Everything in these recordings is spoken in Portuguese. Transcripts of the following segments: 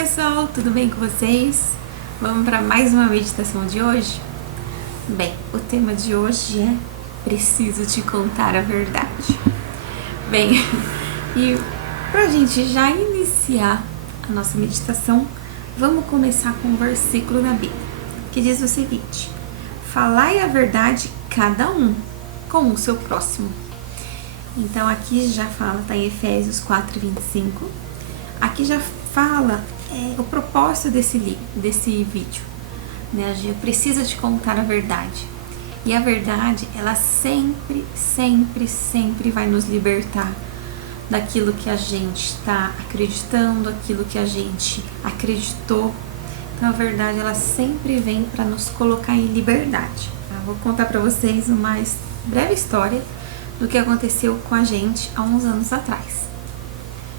pessoal, tudo bem com vocês? Vamos para mais uma meditação de hoje? Bem, o tema de hoje é Preciso te contar a verdade. Bem, e para a gente já iniciar a nossa meditação, vamos começar com um versículo da Bíblia, que diz o seguinte: falai a verdade cada um com o seu próximo. Então aqui já fala, tá em Efésios 4:25. Aqui já fala o propósito desse vídeo, né? A gente precisa te contar a verdade. E a verdade, ela sempre, sempre, sempre vai nos libertar daquilo que a gente está acreditando, aquilo que a gente acreditou. Então a verdade, ela sempre vem para nos colocar em liberdade. Tá? Vou contar para vocês uma breve história do que aconteceu com a gente há uns anos atrás.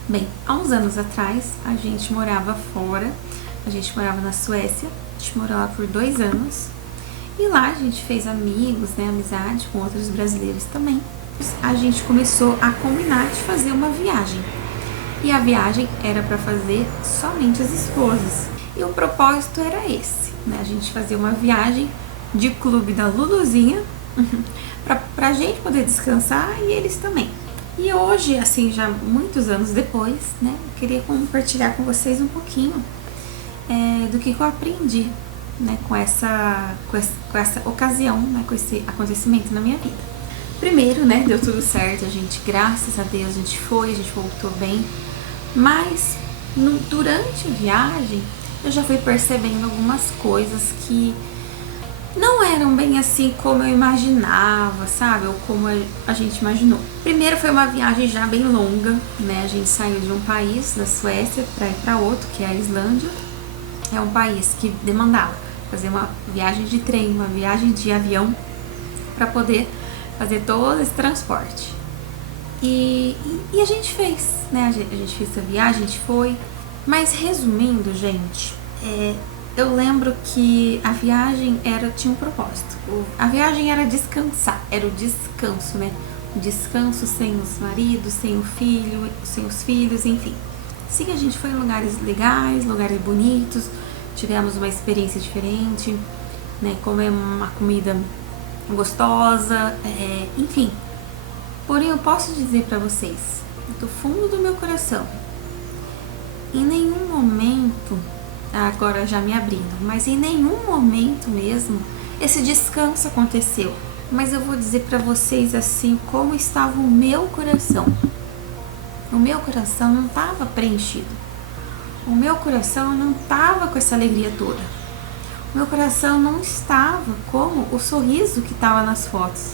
Bem, há uns anos atrás a gente morava fora, a gente morava na Suécia, a gente morou lá por 2 anos e lá a gente fez amigos, né, amizade com outros brasileiros também. A gente começou a combinar de fazer uma viagem e a viagem era para fazer somente as esposas e o propósito era esse, né, a gente fazer uma viagem de clube da Luluzinha pra gente poder descansar e eles também. E hoje, assim, já muitos anos depois, né, eu queria compartilhar com vocês um pouquinho do que eu aprendi, né, com essa ocasião, né, com esse acontecimento na minha vida. Primeiro, né, deu tudo certo, a gente, graças a Deus, a gente voltou bem, mas durante a viagem eu já fui percebendo algumas coisas que não eram bem assim como eu imaginava, sabe? Ou como a gente imaginou. Primeiro foi uma viagem já bem longa, né? A gente saiu de um país, da Suécia, para ir para outro, que é a Islândia. É um país que demandava fazer uma viagem de trem, uma viagem de avião, para poder fazer todo esse transporte. E a gente fez, né? A gente fez essa viagem, a gente foi. Mas resumindo, gente, eu lembro que a viagem tinha um propósito. A viagem era descansar, era o descanso, né? O descanso sem os maridos, sem os filhos, enfim. Sim, a gente foi em lugares legais, lugares bonitos, tivemos uma experiência diferente, né? Comemos uma comida gostosa, enfim. Porém, eu posso dizer pra vocês, do fundo do meu coração, em nenhum momento, agora já me abrindo, mas em nenhum momento mesmo esse descanso aconteceu. Mas eu vou dizer para vocês assim como estava o meu coração. O meu coração não estava preenchido. O meu coração não estava com essa alegria toda. O meu coração não estava como o sorriso que estava nas fotos.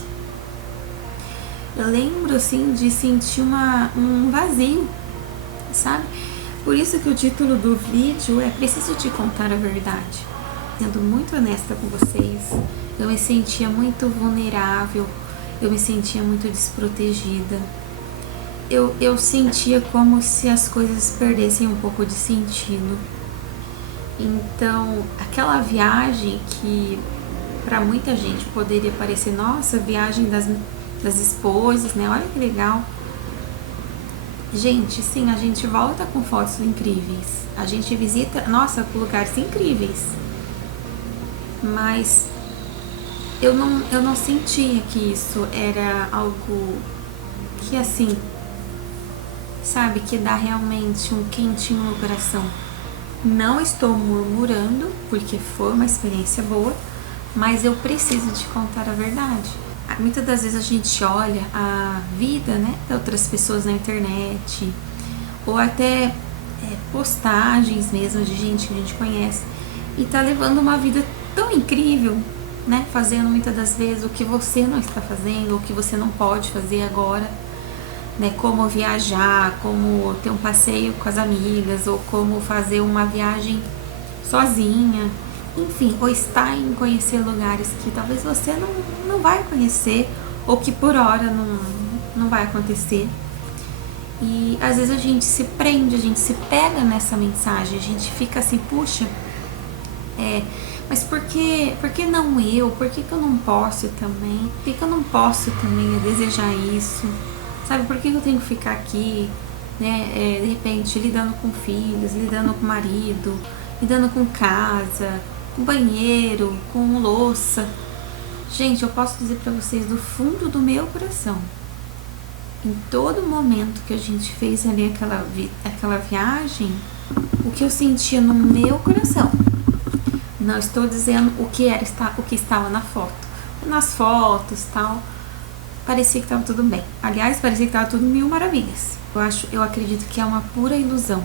Eu lembro assim de sentir um vazio, sabe? Por isso que o título do vídeo é Preciso te contar a verdade. Sendo muito honesta com vocês, eu me sentia muito vulnerável, eu me sentia muito desprotegida. Eu sentia como se as coisas perdessem um pouco de sentido. Então, aquela viagem que para muita gente poderia parecer, nossa, viagem das esposas, né? Olha que legal. Gente, sim, a gente volta com fotos incríveis, a gente visita, nossa, lugares incríveis, mas eu não sentia que isso era algo que assim, sabe, que dá realmente um quentinho no coração. Não estou murmurando, porque foi uma experiência boa, mas eu preciso te contar a verdade. Muitas das vezes a gente olha a vida, né, de outras pessoas na internet, ou até postagens mesmo de gente que a gente conhece, e tá levando uma vida tão incrível, né, fazendo muitas das vezes o que você não está fazendo, ou o que você não pode fazer agora, né, como viajar, como ter um passeio com as amigas, ou como fazer uma viagem sozinha. Enfim, ou estar em conhecer lugares que talvez você não vai conhecer, ou que por hora não vai acontecer. E às vezes a gente se prende, a gente se pega nessa mensagem, a gente fica assim, puxa, mas por que não eu? Por que eu não posso também? Por que eu não posso também desejar isso? Sabe, por que eu tenho que ficar aqui né? De repente lidando com filhos, lidando com marido, lidando com casa, com banheiro, com louça. Gente, eu posso dizer para vocês do fundo do meu coração, em todo momento que a gente fez ali aquela viagem, o que eu sentia no meu coração, não estou dizendo o que estava na foto. Nas fotos tal, parecia que estava tudo bem. Aliás, parecia que estava tudo mil maravilhas. Eu acredito que é uma pura ilusão.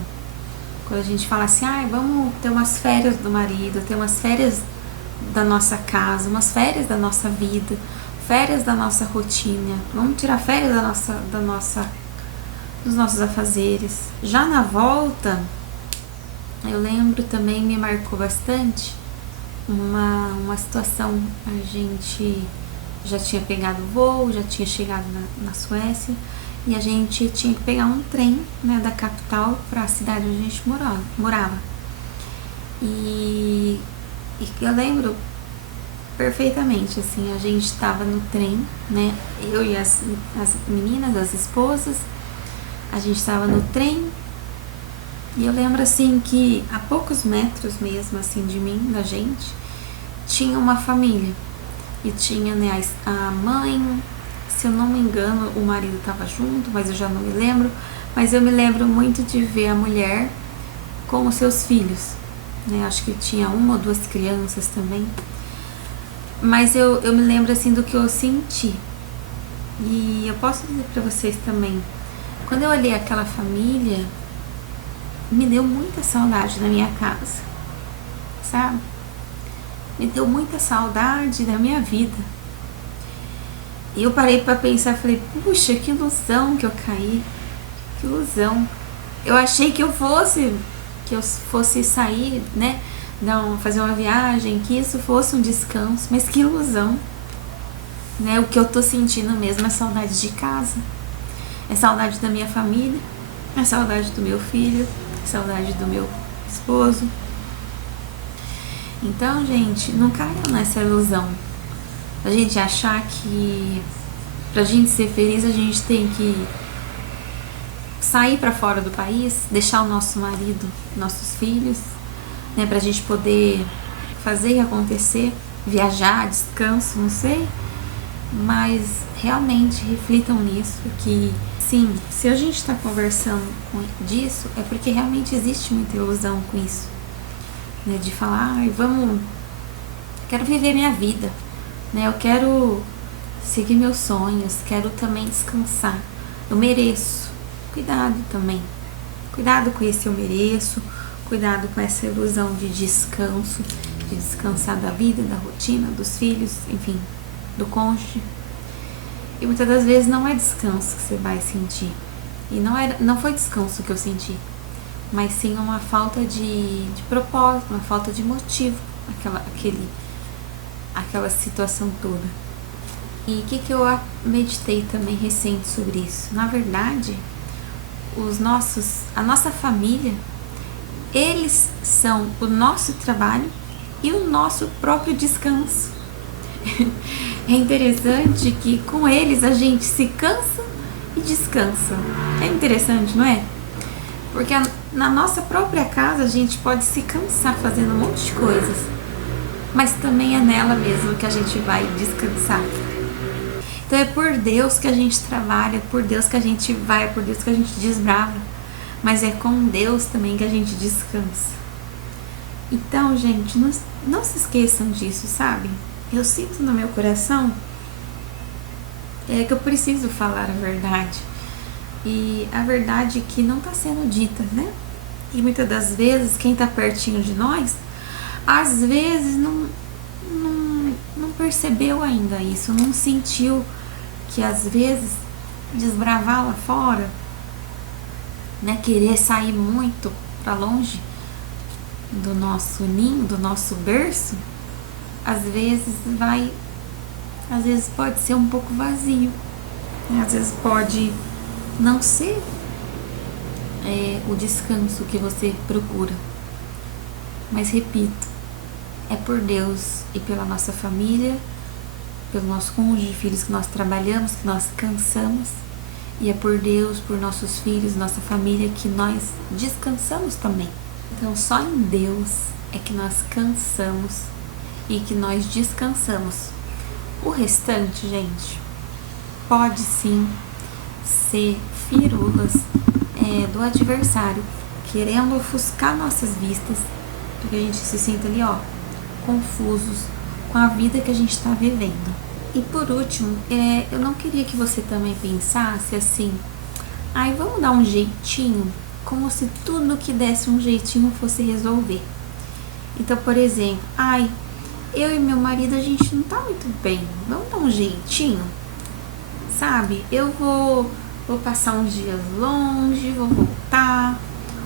Quando a gente fala assim, vamos ter umas férias do marido, ter umas férias da nossa casa, umas férias da nossa vida, férias da nossa rotina, vamos tirar férias dos nossos afazeres. Já na volta, eu lembro também, me marcou bastante uma situação. A gente já tinha pegado o voo, já tinha chegado na Suécia, e a gente tinha que pegar um trem, né, da capital para a cidade onde a gente morava. E eu lembro perfeitamente, assim, a gente estava no trem, né, eu e as meninas, as esposas, a gente estava no trem, e eu lembro, assim, que a poucos metros mesmo, assim, de mim, da gente, tinha uma família, e tinha, né, a mãe, se eu não me engano, o marido estava junto, mas eu já não me lembro, mas eu me lembro muito de ver a mulher com os seus filhos, né, acho que tinha uma ou duas crianças também, mas eu me lembro, assim, do que eu senti. E eu posso dizer pra vocês também, quando eu olhei aquela família, me deu muita saudade da minha casa, sabe? Me deu muita saudade da minha vida. E eu parei pra pensar, falei, puxa, que ilusão que eu caí, que ilusão. Eu achei que eu fosse sair, né, fazer uma viagem, que isso fosse um descanso, mas que ilusão, né? O que eu tô sentindo mesmo é saudade de casa, é saudade da minha família, é saudade do meu filho, é saudade do meu esposo. Então, gente, não caiam nessa ilusão a gente achar que pra gente ser feliz a gente tem que sair pra fora do país, deixar o nosso marido, nossos filhos, né, pra gente poder fazer e acontecer, viajar, descanso, não sei, mas realmente reflitam nisso, que sim, se a gente está conversando disso, é porque realmente existe muita ilusão com isso, né, de falar, quero viver minha vida, né, eu quero seguir meus sonhos, quero também descansar, eu mereço. Cuidado também, cuidado com esse eu mereço, cuidado com essa ilusão de descanso, de descansar da vida, da rotina, dos filhos, enfim, do cônjuge. E muitas das vezes não é descanso que você vai sentir. E não foi descanso que eu senti, mas sim uma falta de propósito, uma falta de motivo, aquela situação toda. E o que eu meditei também recente sobre isso? Na verdade, a nossa família, eles são o nosso trabalho e o nosso próprio descanso. É interessante que com eles a gente se cansa e descansa. É interessante, não é? Porque na nossa própria casa a gente pode se cansar fazendo um monte de coisas, mas também é nela mesmo que a gente vai descansar. Então é por Deus que a gente trabalha, é por Deus que a gente vai, é por Deus que a gente desbrava, mas é com Deus também que a gente descansa. Então, gente, não se esqueçam disso, sabe? Eu sinto no meu coração que eu preciso falar a verdade. E a verdade que não está sendo dita, né? E muitas das vezes, quem está pertinho de nós, às vezes não percebeu ainda isso, não sentiu que às vezes desbravar lá fora, né, querer sair muito para longe do nosso ninho, do nosso berço, às vezes pode ser um pouco vazio, né? Às vezes pode não ser o descanso que você procura, mas repito, é por Deus e pela nossa família, pelo nosso cônjuge, filhos que nós trabalhamos, que nós cansamos, E é por Deus, por nossos filhos, nossa família que nós descansamos também. Então só em Deus é que nós cansamos e que nós descansamos. O restante, gente, pode sim ser firulas do adversário, querendo ofuscar nossas vistas, para que a gente se sinta ali, confusos com a vida que a gente está vivendo. E por último, eu não queria que você também pensasse assim, vamos dar um jeitinho, como se tudo que desse um jeitinho fosse resolver. Então, por exemplo, eu e meu marido, a gente não tá muito bem, vamos dar um jeitinho, sabe? Eu vou passar uns dias longe, vou voltar,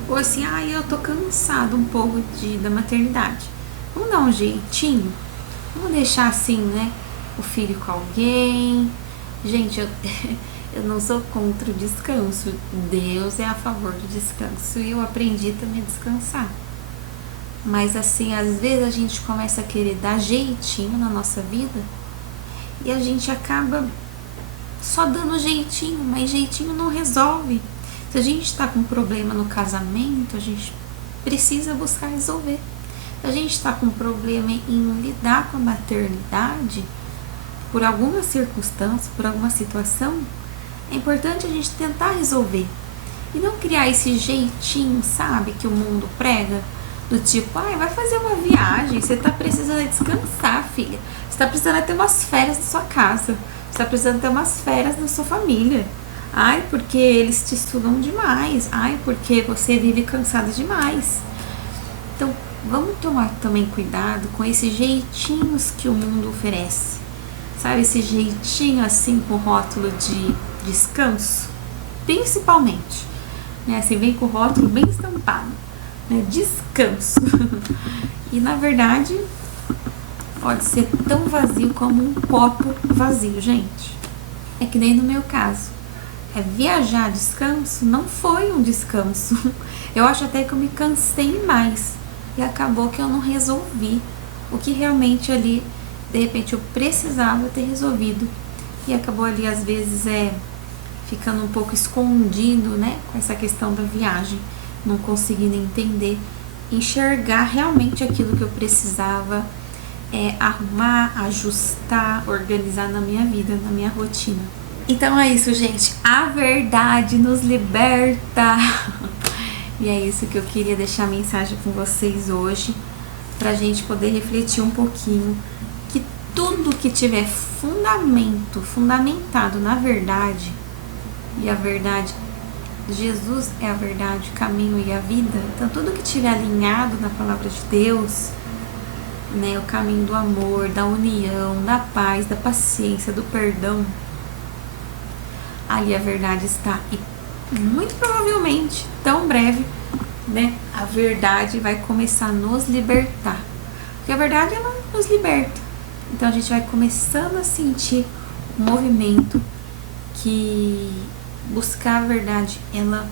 ou assim, eu tô cansado um pouco da maternidade, vamos dar um jeitinho, vamos deixar assim, né, o filho com alguém. Gente, eu não sou contra o descanso, Deus é a favor do descanso e eu aprendi também a descansar. Mas assim, às vezes a gente começa a querer dar jeitinho na nossa vida e a gente acaba só dando jeitinho, mas jeitinho não resolve. Se a gente está com um problema no casamento, a gente precisa buscar resolver. Se a gente está com um problema em lidar com a maternidade, por alguma circunstância, por alguma situação, é importante a gente tentar resolver. E não criar esse jeitinho, sabe, que o mundo prega, do tipo, vai fazer uma viagem, você tá precisando descansar, filha. Você tá precisando ter umas férias na sua casa. Você tá precisando ter umas férias na sua família. Porque eles te estudam demais. Porque você vive cansada demais. Então, vamos tomar também cuidado com esses jeitinhos que o mundo oferece. Sabe, esse jeitinho assim com rótulo de descanso? Principalmente, né? Assim, vem com o rótulo bem estampado, né? Descanso. E na verdade pode ser tão vazio como um copo vazio, gente. É que nem no meu caso. Viajar a descanso não foi um descanso. Eu acho até que eu me cansei mais. E acabou que eu não resolvi o que realmente ali, de repente, eu precisava ter resolvido. E acabou ali, às vezes, ficando um pouco escondido, né? Com essa questão da viagem. Não conseguindo entender, enxergar realmente aquilo que eu precisava arrumar, ajustar, organizar na minha vida, na minha rotina. Então é isso, gente. A verdade nos liberta. E é isso que eu queria deixar a mensagem com vocês hoje, pra gente poder refletir um pouquinho que tudo que tiver fundamentado na verdade, e a verdade, Jesus é a verdade, o caminho e a vida. Então tudo que tiver alinhado na palavra de Deus, né, o caminho do amor, da união, da paz, da paciência, do perdão, ali a verdade está. E muito provavelmente, tão breve, né, a verdade vai começar a nos libertar. Porque a verdade, ela nos liberta. Então a gente vai começando a sentir um movimento que buscar a verdade, ela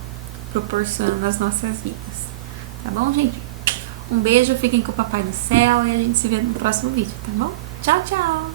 proporciona nas nossas vidas. Tá bom, gente? Um beijo, fiquem com o Papai do Céu e a gente se vê no próximo vídeo, tá bom? Tchau, tchau!